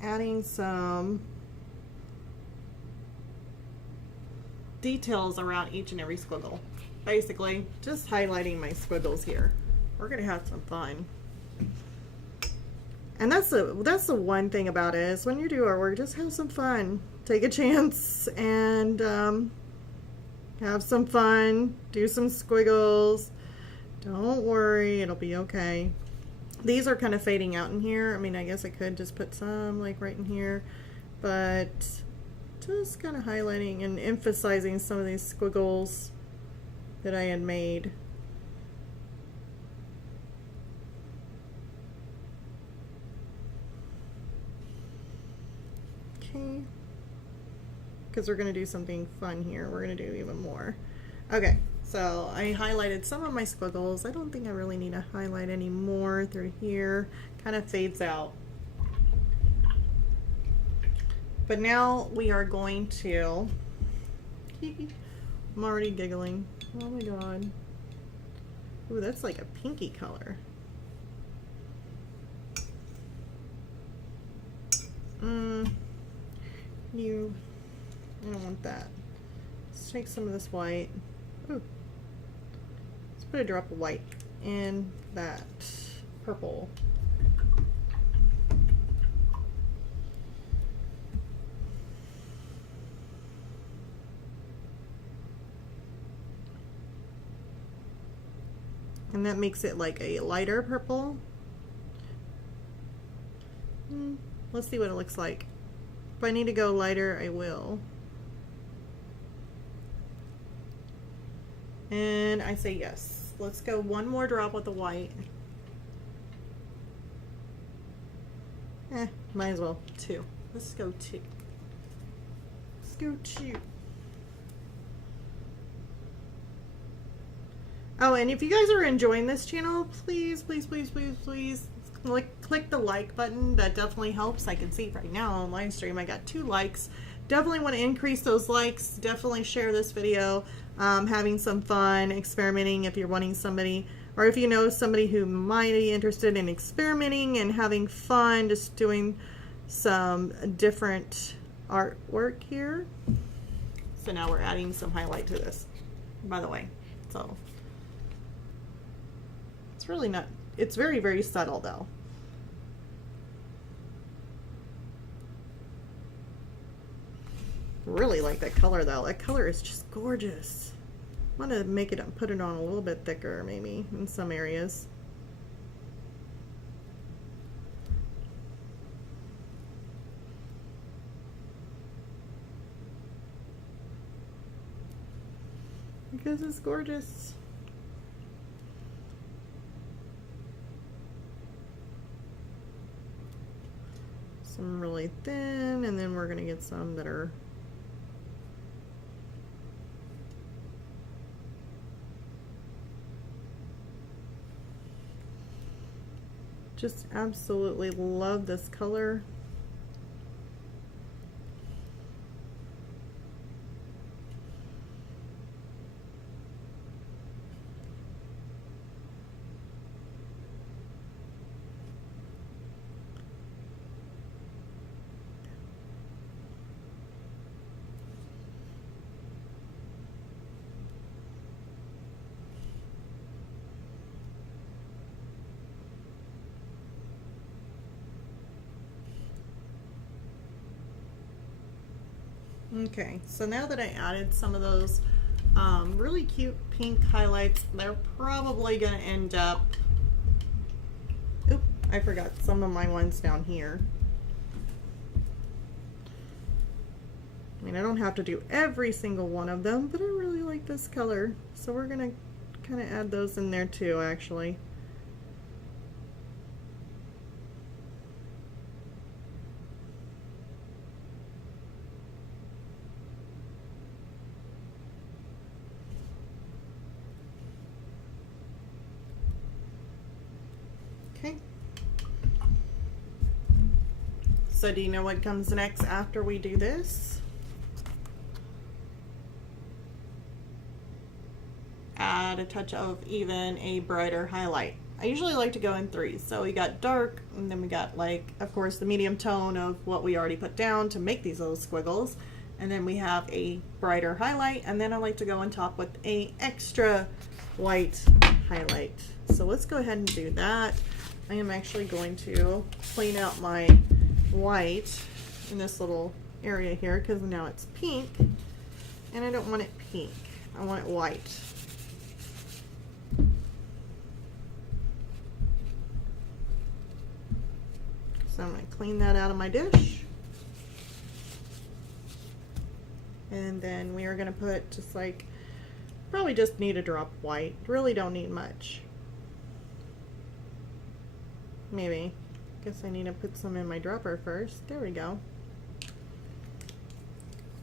adding some details around each and every squiggle. Basically, just highlighting my squiggles here. We're gonna have some fun. And that's the one thing about it, is when you do artwork, just have some fun. Take a chance and have some fun. Do some squiggles. Don't worry, it'll be okay. These are kind of fading out in here. I mean, I guess I could just put some like right in here, but just kind of highlighting and emphasizing some of these squiggles that I had made. Okay, because we're going to do something fun here. We're going to do even more. Okay, so I highlighted some of my squiggles. I don't think I really need to highlight any more through here. Kind of fades out. But now we are going to, I'm already giggling. Oh my god. Ooh, that's like a pinky color. I don't want that. Let's take some of this white. Ooh. Let's put a drop of white in that purple. And that makes it like a lighter purple. Let's see what it looks like. If I need to go lighter, I will. And I say yes. Let's go one more drop with the white. Might as well. Two. Let's go two. Let's go two. Oh, and if you guys are enjoying this channel, please, please, please, please, please click the like button. That definitely helps. I can see right now on live stream I got 2 likes. Definitely want to increase those likes. Definitely share this video. Having some fun experimenting if you're wanting somebody, or if you know somebody who might be interested in experimenting and having fun, just doing some different artwork here. So now we're adding some highlight to this, by the way. So it's really not, it's very, very subtle though. Really like that color though. That color is just gorgeous. I want to make it, put it on a little bit thicker maybe in some areas. Because it's gorgeous. Some really thin, and then we're going to get some that are just absolutely love this color. Okay, so now that I added some of those really cute pink highlights, they're probably going to end up, oop, I forgot some of my ones down here. I mean, I don't have to do every single one of them, but I really like this color. So we're going to kind of add those in there too, actually. Okay. So do you know what comes next after we do this? Add a touch of even a brighter highlight. I usually like to go in 3s. So we got dark, and then we got, like, of course, the medium tone of what we already put down to make these little squiggles. And then we have a brighter highlight, and then I like to go on top with a extra white highlight. So let's go ahead and do that. I am actually going to clean out my white in this little area here because now it's pink, and I don't want it pink. I want it white. So I'm going to clean that out of my dish. And then we are going to put just like, probably just need a drop of white. Really don't need much. Maybe. Guess I need to put some in my dropper first. There we go.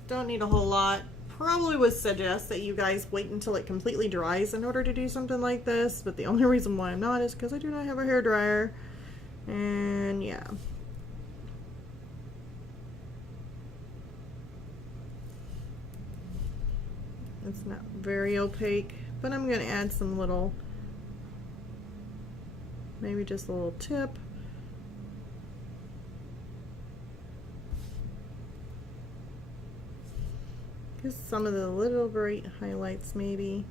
Don't need a whole lot. Probably would suggest that you guys wait until it completely dries in order to do something like this, but the only reason why I'm not is because I do not have a hairdryer. And yeah. It's not very opaque, but I'm going to add some little, maybe just a little tip. Just some of the little bright highlights maybe.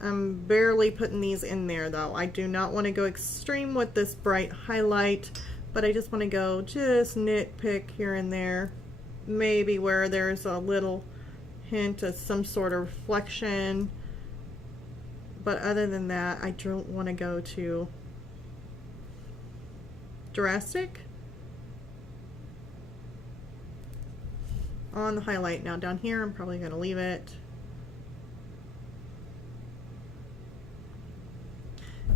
I'm barely putting these in there though. I do not want to go extreme with this bright highlight, but I just want to go just nitpick here and there. Maybe where there's a little hint of some sort of reflection. But other than that, I don't want to go too drastic on the highlight. Now down here, I'm probably going to leave it.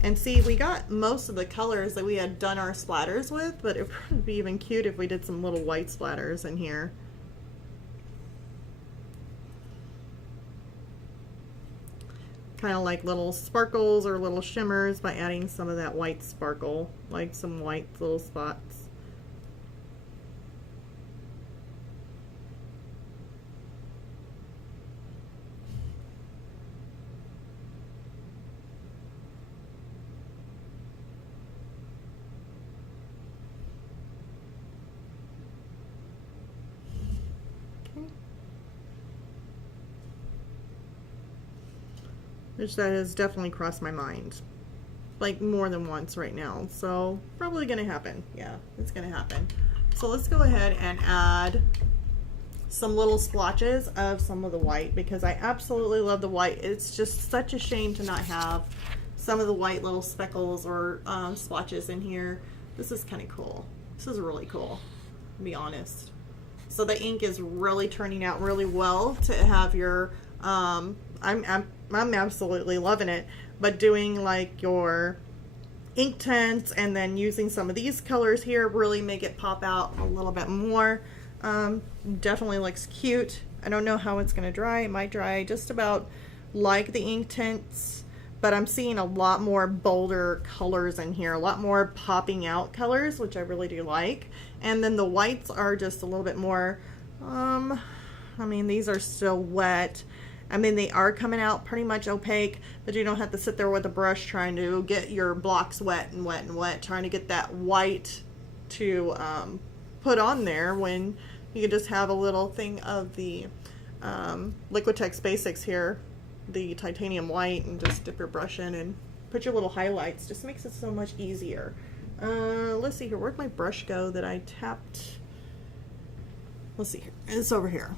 And see, we got most of the colors that we had done our splatters with, but it would be even cute if we did some little white splatters in here. kind of like little sparkles or little shimmers by adding some of that white sparkle, like some white little spots. Which that has definitely crossed my mind, like more than once right now. So probably gonna happen. Yeah, it's gonna happen. So let's go ahead and add some little splotches of some of the white, because I absolutely love the white. It's just such a shame to not have some of the white little speckles or splotches in here. This is kind of cool. This is really cool, to be honest. So the ink is really turning out really well to have your I'm absolutely loving it, but doing like your Inktense and then using some of these colors here really make it pop out a little bit more. Definitely looks cute. I don't know how it's gonna dry. It might dry just about like the Inktense, but I'm seeing a lot more bolder colors in here, a lot more popping out colors, which I really do like. And then the whites are just a little bit more, I mean, these are still wet. I mean, they are coming out pretty much opaque, but you don't have to sit there with a brush trying to get your blocks wet and wet and wet, trying to get that white to put on there, when you can just have a little thing of the Liquitex Basics here, the titanium white, and just dip your brush in and put your little highlights. Just makes it so much easier. Let's see here. Where'd my brush go that I tapped? Let's see here. It's over here.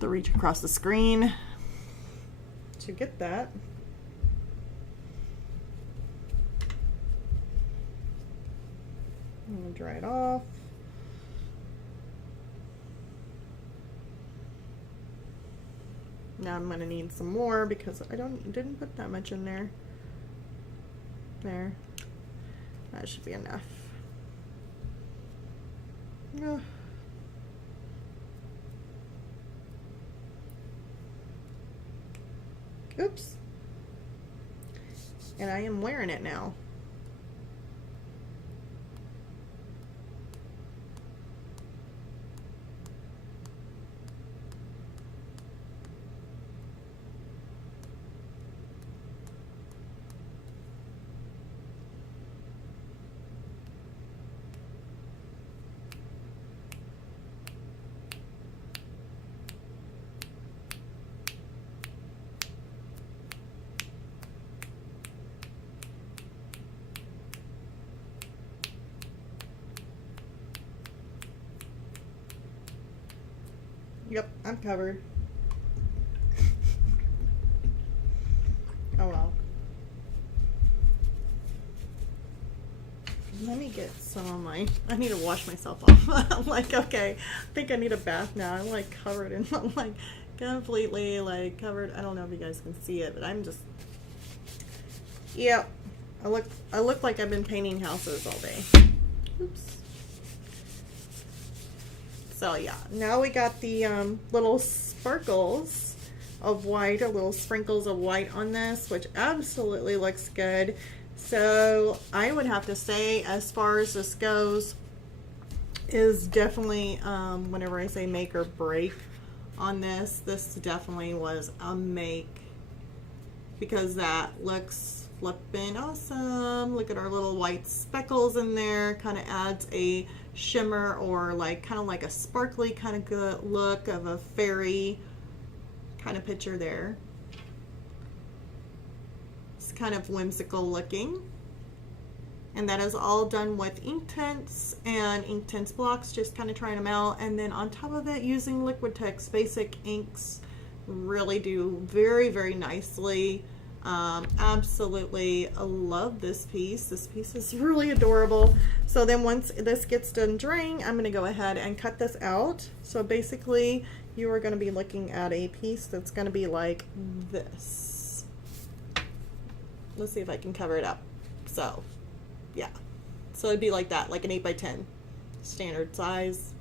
To reach across the screen to get that. I'm gonna dry it off. Now I'm gonna need some more because I didn't put that much in there. There. That should be enough. Ugh. Oops. And I am wearing it now. Yep, I'm covered. Oh well. Let me get some of my, I need to wash myself off. I'm like, okay, I think I need a bath now. I'm like covered in, I'm like completely like covered. I don't know if you guys can see it, but I'm just, yeah, I look like I've been painting houses all day. Oops. So yeah, now we got the little sparkles of white, or little sprinkles of white on this, which absolutely looks good. So I would have to say, as far as this goes, is definitely, whenever I say make or break on this, this definitely was a make, because that looks flippin' awesome. Look at our little white speckles in there, kind of adds a shimmer, or like kind of like a sparkly kind of good look of a fairy kind of picture there. It's kind of whimsical looking, and that is all done with Inktense and Inktense blocks, just kind of trying them out. And then on top of it, using Liquitex basic inks really do very, very nicely. Absolutely love this piece. This piece is really adorable. So then once this gets done drying, I'm going to go ahead and cut this out. So basically you are going to be looking at a piece that's going to be like this. Let's see if I can cover it up. So yeah, so it'd be like that, like an 8x10 standard size.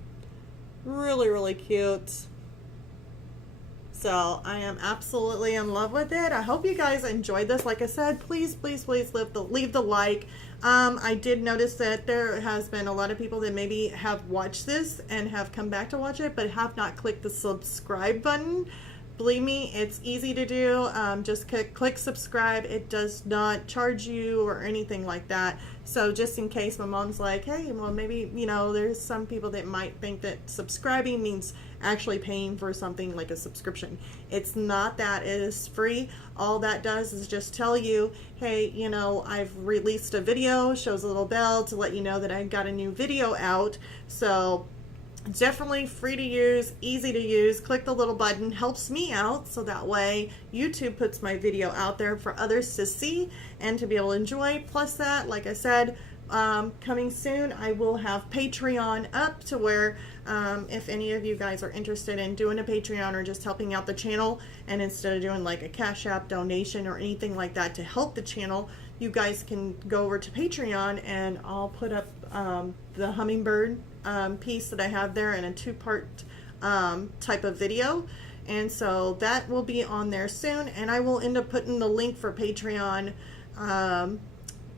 Really, really cute. So I am absolutely in love with it. I hope you guys enjoyed this. Like I said, please, please, please leave the like. I did notice that there has been a lot of people that maybe have watched this and have come back to watch it, but have not clicked the subscribe button. Believe me, it's easy to do. Just click subscribe. It does not charge you or anything like that. So just in case my mom's like, hey, well, maybe, you know, there's some people that might think that subscribing means actually paying for something like a subscription. It's not that. It is free. All that does is just tell you, hey, you know, I've released a video, shows a little bell to let you know that I've got a new video out. So definitely free to use, easy to use. Click the little button, helps me out, so that way YouTube puts my video out there for others to see and to be able to enjoy. Plus that, like I said, coming soon, I will have Patreon up to where if any of you guys are interested in doing a Patreon or just helping out the channel, and instead of doing like a Cash App donation or anything like that to help the channel, you guys can go over to Patreon and I'll put up the hummingbird piece that I have there in a two-part type of video, and so that will be on there soon, and I will end up putting the link for Patreon.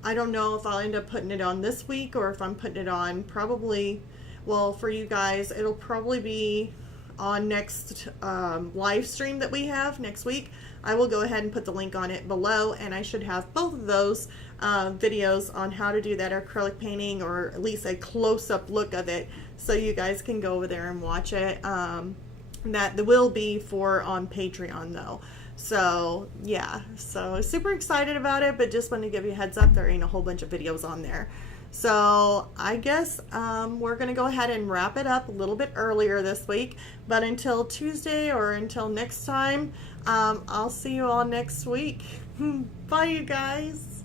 I don't know if I'll end up putting it on this week or if I'm putting it on probably, well, for you guys it'll probably be on next live stream that we have next week. I will go ahead and put the link on it below, and I should have both of those videos on how to do that acrylic painting, or at least a close-up look of it, so you guys can go over there and watch it. That will be for on Patreon though. So yeah, so super excited about it, but just want to give you a heads up, there ain't a whole bunch of videos on there. So I guess we're going to go ahead and wrap it up a little bit earlier this week, but until Tuesday or until next time, I'll see you all next week. Bye, you guys.